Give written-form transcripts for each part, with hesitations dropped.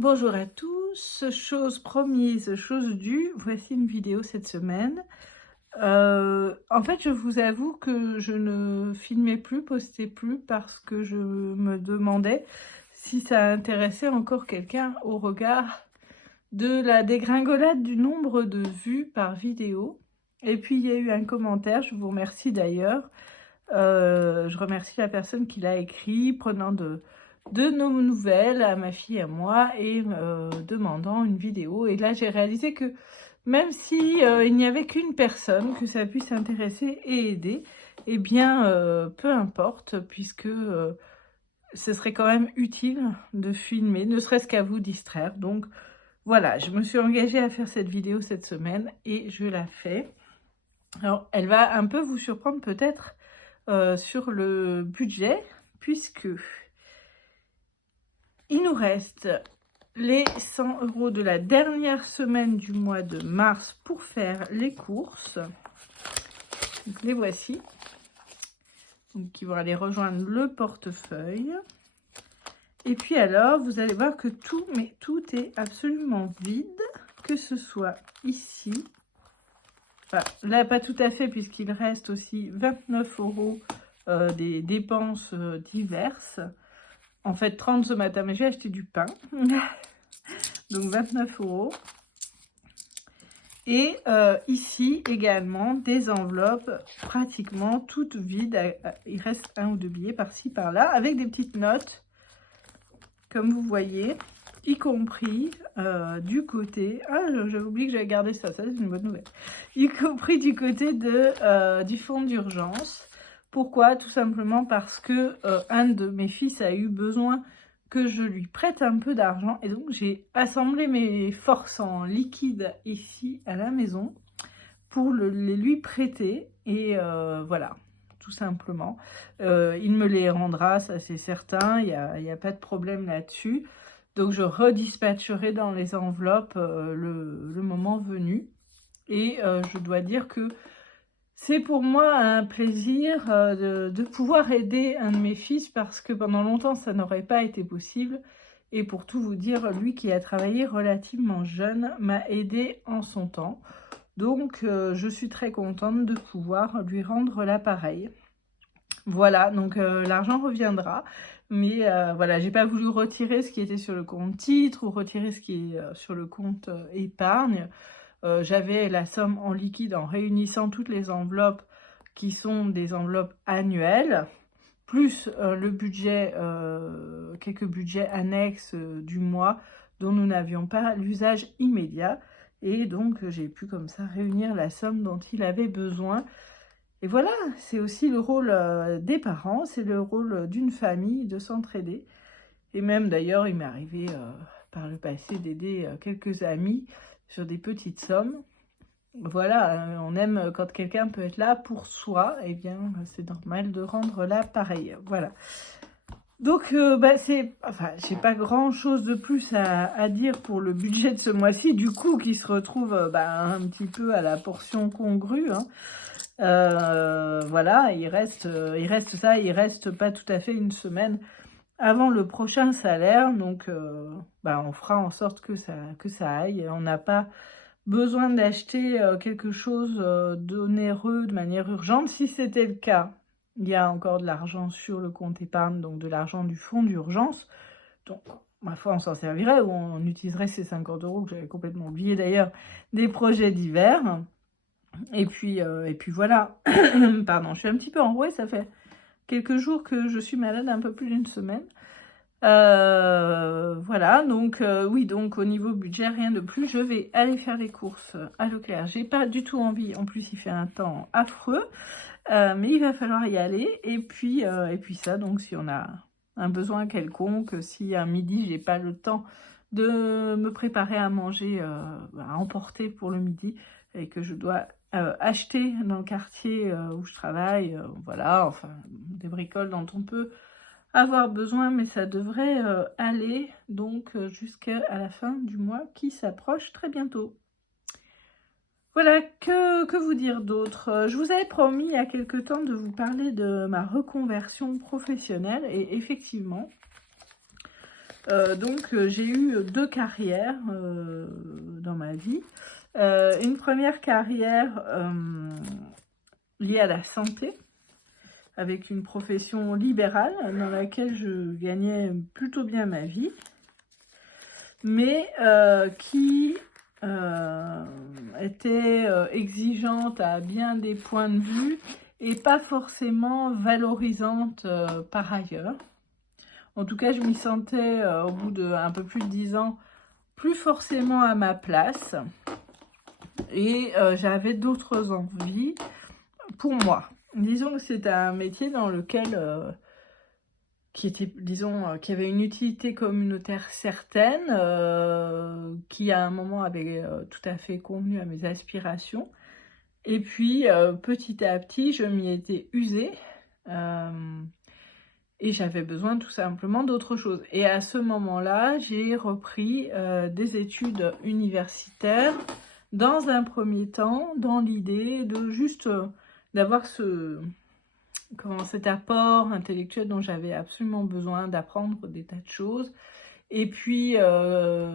Bonjour à tous, chose promise, chose due, voici une vidéo cette semaine. En fait, je vous avoue que je ne filmais plus, postais plus parce que je me demandais si ça intéressait encore quelqu'un au regard de la dégringolade du nombre de vues par vidéo. Et puis il y a eu un commentaire, je vous remercie d'ailleurs. Je remercie la personne qui l'a écrit, prenant de nos nouvelles à ma fille et à moi et demandant une vidéo. Et là, j'ai réalisé que même si il n'y avait qu'une personne que ça puisse intéresser et aider, eh bien, peu importe, puisque ce serait quand même utile de filmer, ne serait-ce qu'à vous distraire. Donc voilà, je me suis engagée à faire cette vidéo cette semaine et je la fais. Alors, elle va un peu vous surprendre peut-être sur le budget, puisque il nous reste les 100 € de la dernière semaine du mois de mars pour faire les courses. Donc, les voici. Donc, qui vont aller rejoindre le portefeuille. Et puis alors, vous allez voir que tout, mais tout est absolument vide, que ce soit ici. Enfin, là, pas tout à fait, puisqu'il reste aussi 29 € des dépenses diverses. En fait, 30 ce matin, mais j'ai acheté du pain. Donc 29 €. Et ici également, des enveloppes pratiquement toutes vides. Il reste un ou deux billets par-ci, par-là, avec des petites notes, comme vous voyez, y compris du côté... Ah, j'avais oublié que j'avais gardé ça, ça c'est une bonne nouvelle. Y compris du côté du fonds d'urgence. Pourquoi? Tout simplement parce que un de mes fils a eu besoin que je lui prête un peu d'argent. Et donc, j'ai assemblé mes forces en liquide ici à la maison pour les lui prêter. Et voilà, tout simplement. Il me les rendra, ça c'est certain. Il y a pas de problème là-dessus. Donc, je redispatcherai dans les enveloppes le moment venu. Et je dois dire que c'est pour moi un plaisir de pouvoir aider un de mes fils parce que pendant longtemps, ça n'aurait pas été possible. Et pour tout vous dire, lui qui a travaillé relativement jeune m'a aidé en son temps. Donc, je suis très contente de pouvoir lui rendre l'appareil. Voilà, donc l'argent reviendra. Mais voilà, j'ai pas voulu retirer ce qui était sur le compte titre ou retirer ce qui est sur le compte épargne. J'avais la somme en liquide en réunissant toutes les enveloppes qui sont des enveloppes annuelles, plus le budget, quelques budgets annexes du mois dont nous n'avions pas l'usage immédiat. Et donc, j'ai pu comme ça réunir la somme dont il avait besoin. Et voilà, c'est aussi le rôle des parents, c'est le rôle d'une famille de s'entraider. Et même d'ailleurs, il m'est arrivé par le passé d'aider quelques amis sur des petites sommes. Voilà, on aime quand quelqu'un peut être là pour soi, et bien c'est normal de rendre là pareil. Voilà. Donc, enfin, j'ai pas grand chose de plus à dire pour le budget de ce mois-ci, du coup, qui se retrouve un petit peu à la portion congrue. Hein. Voilà, il reste ça, il reste pas tout à fait une semaine avant le prochain salaire, donc on fera en sorte que ça aille. On n'a pas besoin d'acheter quelque chose d'onéreux de manière urgente. Si c'était le cas, il y a encore de l'argent sur le compte épargne, donc de l'argent du fonds d'urgence. Donc, ma foi, on s'en servirait ou on utiliserait ces 50 € que j'avais complètement oublié d'ailleurs, des projets divers. Et puis voilà. Pardon, je suis un petit peu enrouée, ça fait quelques jours que je suis malade, un peu plus d'une semaine. Voilà, donc oui, donc au niveau budget, rien de plus. Je vais aller faire les courses à Leclerc. J'ai pas du tout envie, en plus il fait un temps affreux, mais il va falloir y aller. Et puis ça, donc si on a un besoin quelconque, si à midi j'ai pas le temps de me préparer à manger, à emporter pour le midi, et que je dois acheter dans le quartier où je travaille, voilà, enfin des bricoles dont on peut avoir besoin, mais ça devrait aller donc jusqu'à la fin du mois qui s'approche très bientôt. Voilà, que vous dire d'autre? Je vous avais promis il y a quelque temps de vous parler de ma reconversion professionnelle et effectivement, Donc j'ai eu 2 carrières dans ma vie. Une première carrière liée à la santé, avec une profession libérale dans laquelle je gagnais plutôt bien ma vie, mais qui était exigeante à bien des points de vue et pas forcément valorisante par ailleurs. En tout cas, je m'y sentais au bout d'un peu plus de 10 ans plus forcément à ma place, et j'avais d'autres envies pour moi. Disons que c'est un métier dans lequel qui était, disons, qui avait une utilité communautaire certaine, qui à un moment avait tout à fait convenu à mes aspirations. Et puis petit à petit, je m'y étais usée. Et j'avais besoin tout simplement d'autre chose. Et à ce moment-là, j'ai repris des études universitaires, dans un premier temps, dans l'idée de juste d'avoir cet apport intellectuel dont j'avais absolument besoin, d'apprendre des tas de choses. Et puis,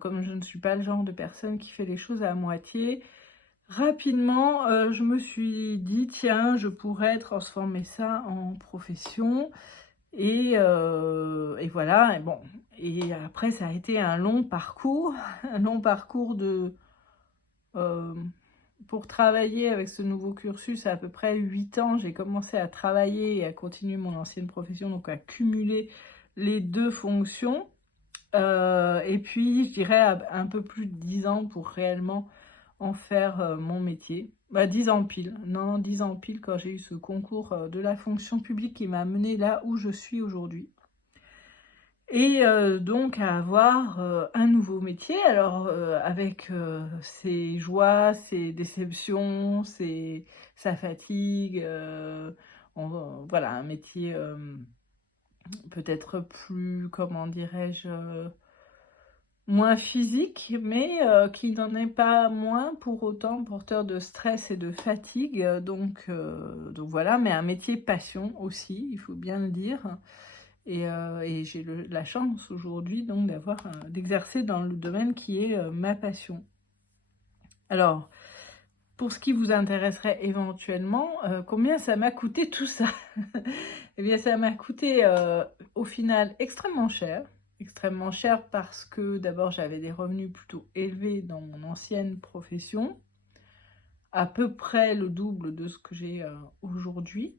comme je ne suis pas le genre de personne qui fait les choses à moitié, rapidement, je me suis dit, tiens, je pourrais transformer ça en profession. Et voilà, et bon, et après ça a été un long parcours, un long parcours pour travailler avec ce nouveau cursus, à peu près 8 ans, j'ai commencé à travailler et à continuer mon ancienne profession, donc à cumuler les 2 fonctions. Et puis, je dirais un peu plus de 10 ans pour réellement en faire mon métier. 10 ans pile, non, 10 ans pile quand j'ai eu ce concours de la fonction publique qui m'a menée là où je suis aujourd'hui. Et donc à avoir un nouveau métier, alors avec ses joies, ses déceptions, sa fatigue, voilà, un métier peut-être plus, comment dirais-je, moins physique, mais qui n'en est pas moins pour autant porteur de stress et de fatigue, donc voilà, mais un métier passion aussi, il faut bien le dire. Et j'ai la chance aujourd'hui donc d'exercer dans le domaine qui est ma passion. Alors, pour ce qui vous intéresserait éventuellement, combien ça m'a coûté tout ça? Eh bien, ça m'a coûté au final extrêmement cher. Extrêmement cher parce que d'abord j'avais des revenus plutôt élevés dans mon ancienne profession, à peu près le double de ce que j'ai aujourd'hui.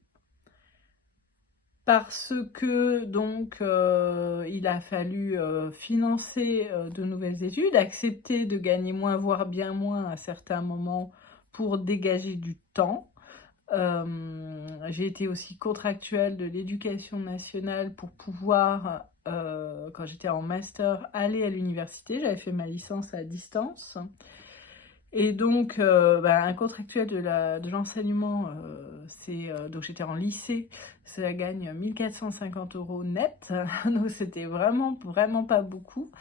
Parce que donc il a fallu financer de nouvelles études, accepter de gagner moins, voire bien moins à certains moments pour dégager du temps. J'ai été aussi contractuelle de l'éducation nationale pour pouvoir, quand j'étais en master, aller à l'université. J'avais fait ma licence à distance. Et donc, un contractuel de l'enseignement, donc j'étais en lycée, ça gagne 1 450 € net, donc c'était vraiment, vraiment pas beaucoup.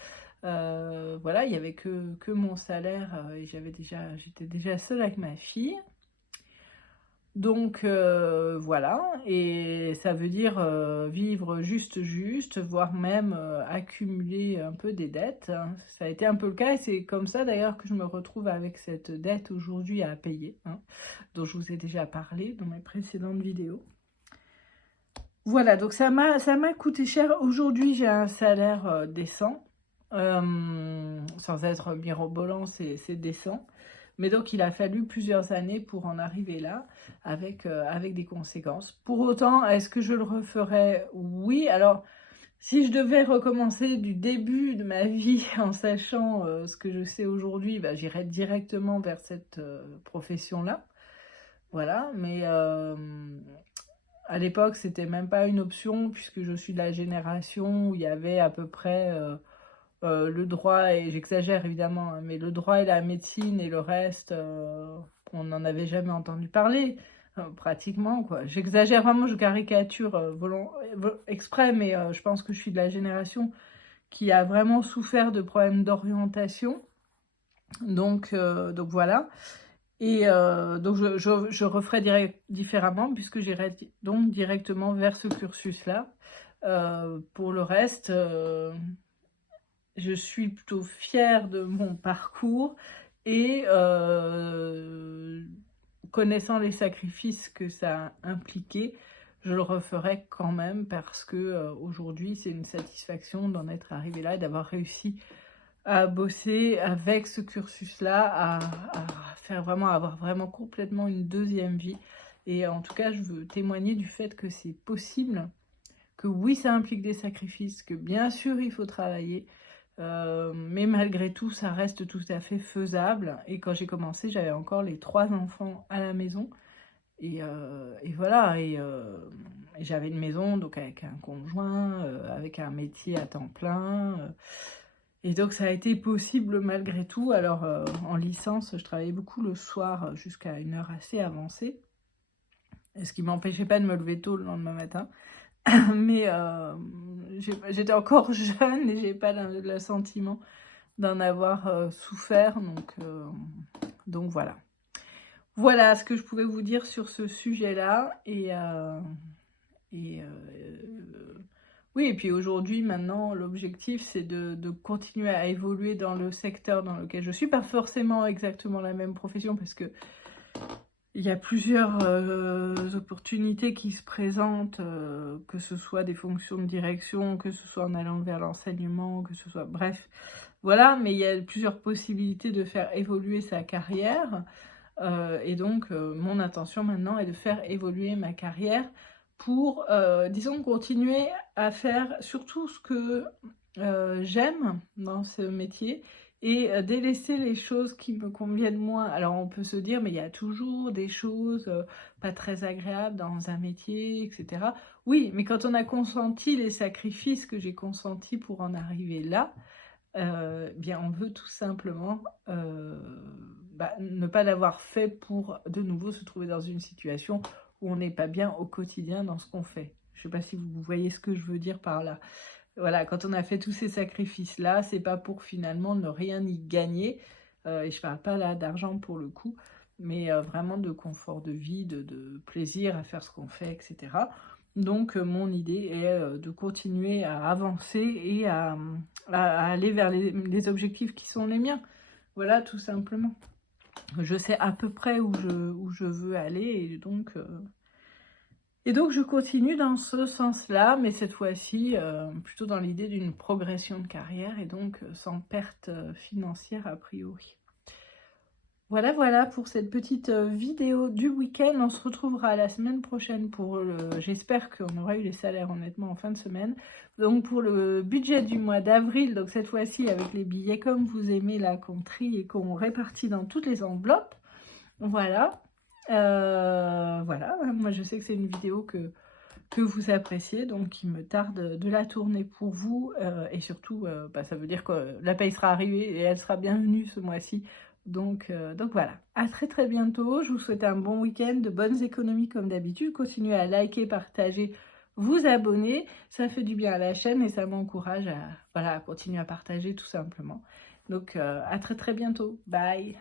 Voilà, il n'y avait que mon salaire, et j'étais déjà seule avec ma fille. Donc voilà, et ça veut dire vivre juste, voire même accumuler un peu des dettes, hein. Ça a été un peu le cas, et c'est comme ça d'ailleurs que je me retrouve avec cette dette aujourd'hui à payer, hein, dont je vous ai déjà parlé dans mes précédentes vidéos. Voilà, donc ça m'a coûté cher. Aujourd'hui, j'ai un salaire décent, sans être mirobolant, c'est décent. Mais donc, il a fallu plusieurs années pour en arriver là, avec des conséquences. Pour autant, est-ce que je le referais? Oui. Alors, si je devais recommencer du début de ma vie en sachant ce que je sais aujourd'hui, j'irais directement vers cette profession-là. Voilà, mais à l'époque, c'était même pas une option, puisque je suis de la génération où il y avait à peu près le droit, et j'exagère évidemment, hein, mais le droit et la médecine et le reste, on n'en avait jamais entendu parler, pratiquement, quoi. J'exagère vraiment, je caricature exprès, mais je pense que je suis de la génération qui a vraiment souffert de problèmes d'orientation. Donc voilà. Et donc je referai différemment, puisque j'irai donc directement vers ce cursus-là. Pour le reste, je suis plutôt fière de mon parcours et connaissant les sacrifices que ça a impliqué, je le referai quand même parce que aujourd'hui, c'est une satisfaction d'en être arrivée là et d'avoir réussi à bosser avec ce cursus-là, à faire vraiment, à avoir vraiment complètement une deuxième vie. Et en tout cas, je veux témoigner du fait que c'est possible, que oui, ça implique des sacrifices, que bien sûr, il faut travailler, mais malgré tout, ça reste tout à fait faisable. Et quand j'ai commencé, j'avais encore les 3 enfants à la maison. Et voilà, et j'avais une maison donc avec un conjoint, avec un métier à temps plein. Et donc ça a été possible malgré tout. Alors en licence, je travaillais beaucoup le soir jusqu'à une heure assez avancée, ce qui m'empêchait pas de me lever tôt le lendemain matin. Mais j'étais encore jeune et j'ai pas le sentiment d'en avoir souffert, donc voilà. Voilà ce que je pouvais vous dire sur ce sujet-là. Oui, et puis aujourd'hui, maintenant, l'objectif, c'est de continuer à évoluer dans le secteur dans lequel je suis. Pas forcément exactement la même profession, parce que il y a plusieurs opportunités qui se présentent, que ce soit des fonctions de direction, que ce soit en allant vers l'enseignement, que ce soit... Bref, voilà, mais il y a plusieurs possibilités de faire évoluer sa carrière. Et donc, mon intention maintenant est de faire évoluer ma carrière pour, disons, continuer à faire surtout ce que j'aime dans ce métier et délaisser les choses qui me conviennent moins. Alors, on peut se dire, mais il y a toujours des choses pas très agréables dans un métier, etc. Oui, mais quand on a consenti les sacrifices que j'ai consentis pour en arriver là, bien, on veut tout simplement ne pas l'avoir fait pour de nouveau se trouver dans une situation où on n'est pas bien au quotidien dans ce qu'on fait. Je ne sais pas si vous voyez ce que je veux dire par là. Voilà, quand on a fait tous ces sacrifices-là, c'est pas pour finalement ne rien y gagner. Et je parle pas là d'argent pour le coup, mais vraiment de confort de vie, de plaisir à faire ce qu'on fait, etc. Donc mon idée est de continuer à avancer et à aller vers les objectifs qui sont les miens. Voilà, tout simplement. Je sais à peu près où je veux aller et donc je continue dans ce sens-là, mais cette fois-ci plutôt dans l'idée d'une progression de carrière et donc sans perte financière a priori. Voilà, voilà pour cette petite vidéo du week-end. On se retrouvera la semaine prochaine pour j'espère qu'on aura eu les salaires honnêtement en fin de semaine. Donc pour le budget du mois d'avril, donc cette fois-ci avec les billets comme vous aimez là, qu'on trie et qu'on répartit dans toutes les enveloppes. Voilà. Voilà, moi je sais que c'est une vidéo que vous appréciez, donc il me tarde de la tourner pour vous. Et surtout, ça veut dire que la paye sera arrivée et elle sera bienvenue ce mois-ci. Donc voilà, à très bientôt, je vous souhaite un bon week-end, de bonnes économies comme d'habitude, continuez à liker, partager, vous abonner, ça fait du bien à la chaîne et ça m'encourage à continuer à partager tout simplement. Donc à très bientôt, bye.